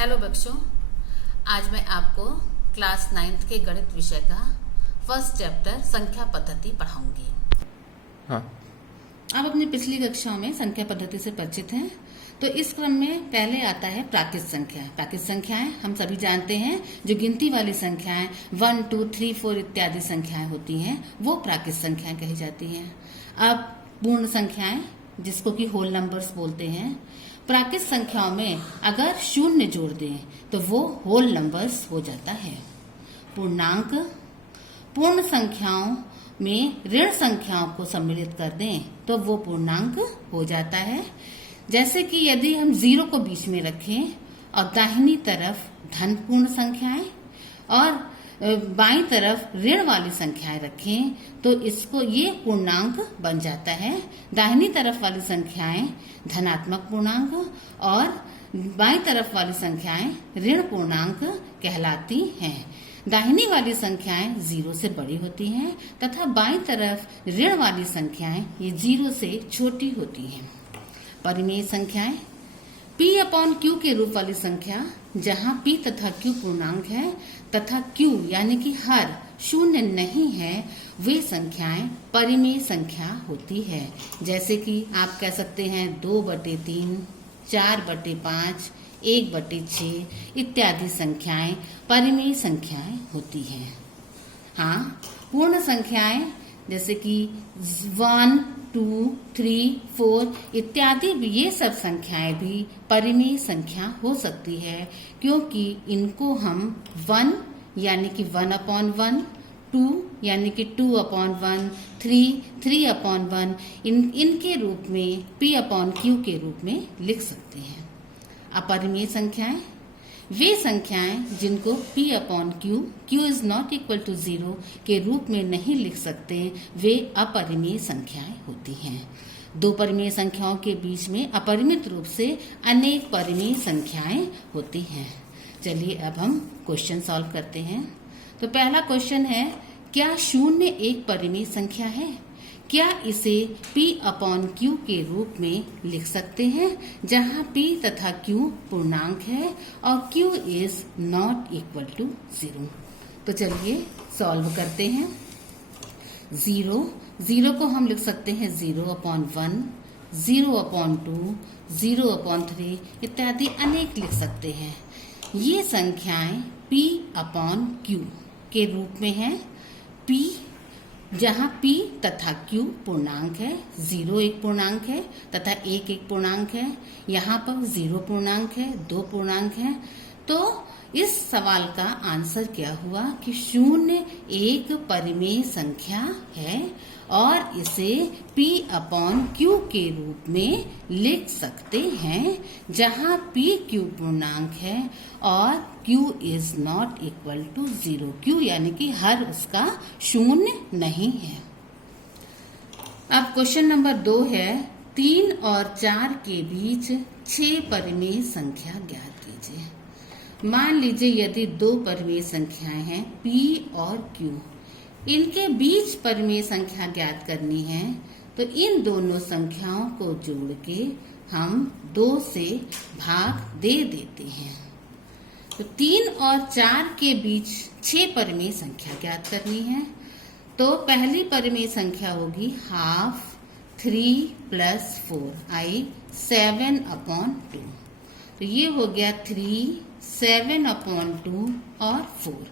Hello बच्चों, आज मैं आपको क्लास 9th के गणित विषय का फर्स्ट चैप्टर संख्या पद्धति पढ़ाऊंगी। हाँ। आप अपनी पिछली कक्षाओं में संख्या पद्धति से परिचित हैं, तो इस क्रम में पहले आता है प्राकृत संख्या। प्राकृत संख्याएं हम सभी जानते हैं, जो गिनती वाली संख्याएं 1, 2, 3, 4 इत्यादि संख्याएं होती हैं, वो प्राकृत संख्याएं कही जाती हैं। अब पूर्ण संख्याएं, जिसको कि होल नंबर्स बोलते हैं, प्राकृत संख्याओं में अगर शून्य जोड़ दें तो वो होल नंबर्स हो जाता है। पूर्णांक, पूर्ण संख्याओं में ऋण संख्याओं को सम्मिलित कर दें तो वो पूर्णांक हो जाता है। जैसे कि यदि हम 0 को बीच में रखें और दाहिनी तरफ धन पूर्ण संख्याएं और बाईं तरफ ऋण वाली संख्याएं रखें तो इसको ये पूर्णांक बन जाता है। दाहिनी तरफ वाली संख्याएं धनात्मक पूर्णांक और बाईं तरफ वाली संख्याएं ऋण पूर्णांक कहलाती हैं। दाहिनी वाली संख्याएं 0 से बड़ी होती हैं तथा बाईं तरफ ऋण वाली संख्याएं ये 0 से छोटी होती हैं। परिमेय संख्याएं, P/Q के रूप वाली संख्या जहां P तथा Q पूर्णांक है तथा Q यानी कि हर शून्य नहीं है, वे संख्याएं परिमेय संख्या होती है। जैसे कि आप कह सकते हैं 2/3, 4/5, 1/6 इत्यादि संख्याएं परिमेय संख्याएं होती हैं। हाँ, पूर्ण संख्याएं जैसे कि 1, 2, 3, 4 इत्यादि ये सब संख्याएं भी परिमेय संख्या हो सकती है, क्योंकि इनको हम 1 यानी कि 1/1, 2 यानी कि 2/1, 3, 3/1 इनके रूप में P/Q के रूप में लिख सकते हैं। अपरिमेय संख्याएं, वे संख्याएं जिनको P/Q Q is not equal to 0 के रूप में नहीं लिख सकते, वे अपरिमेय संख्याएं होती हैं। दो परिमेय संख्याओं के बीच में अपरिमित रूप से अनेक परिमेय संख्याएं होती हैं। चलिए अब हम क्वेश्चन सॉल्व करते हैं। तो पहला क्वेश्चन है, क्या शून्य एक परिमेय संख्या है? क्या इसे P/Q के रूप में लिख सकते हैं, जहां P तथा Q पूर्णांक है और Q is not equal to 0। तो चलिए सॉल्व करते हैं। 0 को हम लिख सकते हैं 0/1, 0/2, 0/3 इत्यादि अनेक लिख सकते हैं। ये संख्याएं P/Q के रूप में हैं। P जहां P तथा Q पूर्णांक है, 0 एक पूर्णांक है तथा 1 एक पूर्णांक है। यहाँ पर 0 पूर्णांक है, 2 पूर्णांक है। तो इस सवाल का आंसर क्या हुआ कि शून्य एक परिमेय संख्या है और इसे P/Q के रूप में लिख सकते हैं, जहां PQ पूर्णांक है और Q is not equal to 0। Q यानी कि हर उसका शून्य नहीं है। अब क्वेश्चन नंबर 2 है, 3 और 4 के बीच 6 परिमेय संख्या ज्ञात कीजिए। मान लीजिए यदि 2 परिमेय संख्याएं हैं P और Q, इनके बीच परिमेय संख्या ज्ञात करनी है, तो इन दोनों संख्याओं को जोड़ के हम 2 से भाग दे देते हैं। तो 3 और 4 के बीच 6 परिमेय संख्या ज्ञात करनी है। तो पहली परिमेय संख्या होगी हाफ 3 + 4 i 7/2। तो ये हो गया 3, 7/2 और 4।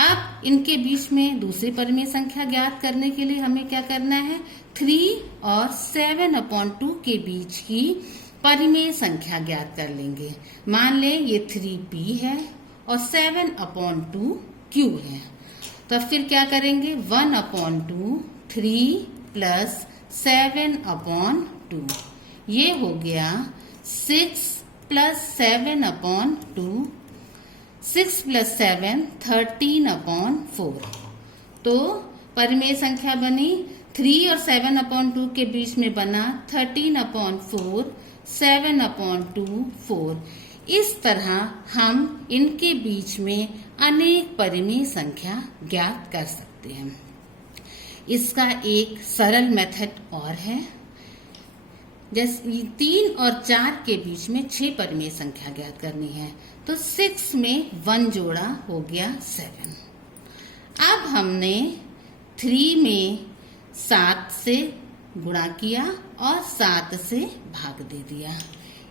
अब इनके बीच में दूसरी परिमेय संख्या ज्ञात करने के लिए हमें क्या करना है, 3 और 7/2 के बीच की परिमेय संख्या ज्ञात कर लेंगे। मान लें ये 3P है और 7/2 Q है। तो फिर क्या करेंगे, 1/2 3 + 7/2, ये हो गया 6 + 7/2, 6 + 7 13/4। तो परिमेय संख्या बनी 3 और 7/2 के बीच में बना 13/4, 7/2 4। इस तरह हम इनके बीच में अनेक परिमेय संख्या ज्ञात कर सकते हैं। इसका एक सरल मेथड और है। जैसे 3 और 4 के बीच में 6 परिमेय संख्या ज्ञात करनी है, तो 6 में 1 जोड़ा हो गया 7। अब हमने 3 में 7 से गुणा किया और 7 से भाग दे दिया।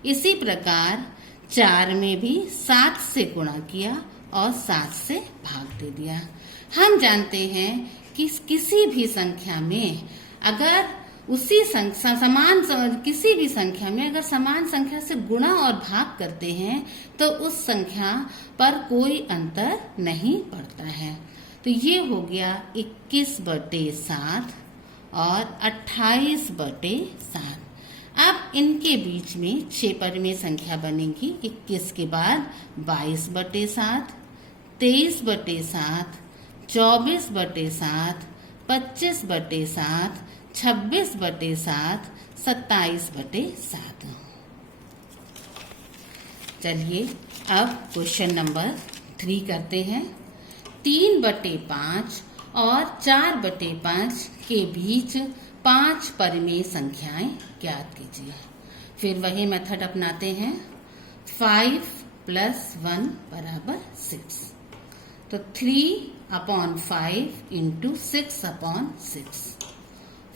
इसी प्रकार 4 में भी 7 से गुणा किया और 7 से भाग दे दिया। हम जानते हैं कि किसी भी संख्या में अगर किसी भी संख्या में अगर समान संख्या से गुणा और भाग करते हैं तो उस संख्या पर कोई अंतर नहीं पड़ता है। तो ये हो गया 21/7 और 28/7। अब इनके बीच में 6 परिमेय संख्या बनेगी। 21 के बाद 22/7, 23/7, 24/7, 25/7, 26/7, 27/7। चलिए अब क्वेश्चन नंबर 3 करते हैं। 3/5 और 4/5 के बीच 5 परिमेय संख्याएं ज्ञात कीजिए। फिर वही मेथड अपनाते हैं। 5 + 1 = 6। तो 3/5 × 6/6,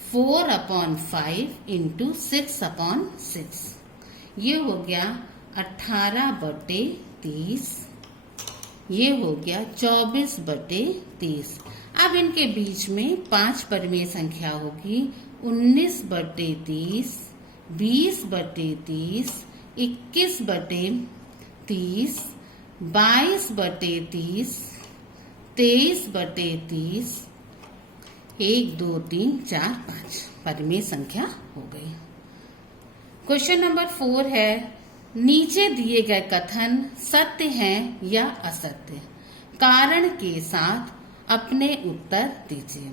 4/5 × 6/6, ये हो गया 18/30, ये हो गया 24/30। अब इनके बीच में 5 परिमेय संख्या होगी। 19/30, 20/30, 21/30, 22/30, 23/30, 1 2 3 4 5 परिमेय संख्या हो गई। क्वेश्चन नंबर 4 है, नीचे दिए गए कथन सत्य हैं या असत्य? कारण के साथ अपने उत्तर दीजिए।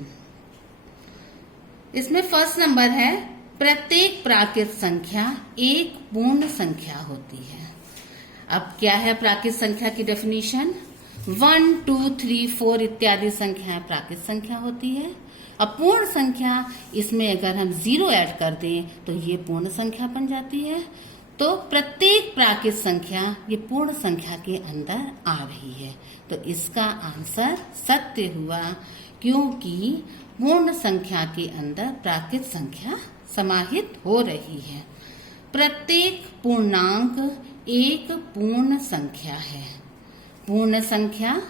इसमें फर्स्ट नंबर है, प्रत्येक प्राकृत संख्या एक पूर्ण संख्या होती है। अब क्या है प्राकृत संख्या की डेफिनेशन? 1 2 3 4 इत्यादि संख्याएं प्राकृत संख्या होती है। अब पूर्ण संख्या, इसमें अगर हम 0 ऐड कर दें तो ये पूर्ण संख्या बन जाती है। तो प्रत्येक प्राकृत संख्या ये पूर्ण संख्या के अंदर आ रही है। तो इसका आंसर सत्य हुआ, क्योंकि पूर्ण संख्या के अंदर प्राकृत संख्या समाहित हो रही है। प्रत्येक पूर्णांक एक पूर्ण संख्या है। पूर्ण संख्या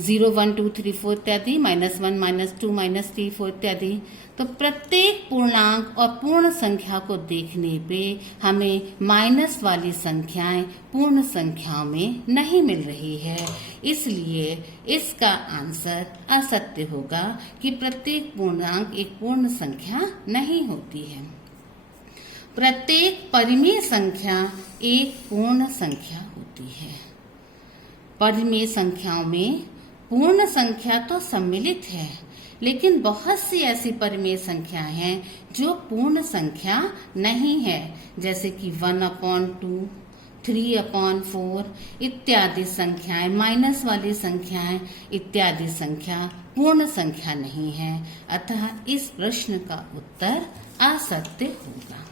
0 1 2 3 4 इत्यादि, -1 -2 -3 4 इत्यादि। तो प्रत्येक पूर्णांक और पूर्ण संख्या को देखने पे हमें माइनस वाली संख्याएं पूर्ण संख्याओं में नहीं मिल रही है, इसलिए इसका आंसर असत्य होगा कि प्रत्येक पूर्णांक एक पूर्ण संख्या नहीं होती है। प्रत्येक परिमेय संख्या एक पूर्ण संख्या होती है। परिमेय संख्याओं में पूर्ण संख्या तो सम्मिलित है, लेकिन बहुत सी ऐसी परिमेय संख्याएं हैं जो पूर्ण संख्या नहीं है, जैसे कि 1/2, 3/4 इत्यादि संख्याएं, माइनस वाली संख्याएं इत्यादि संख्या पूर्ण संख्या नहीं है। अतः इस प्रश्न का उत्तर असत्य होगा।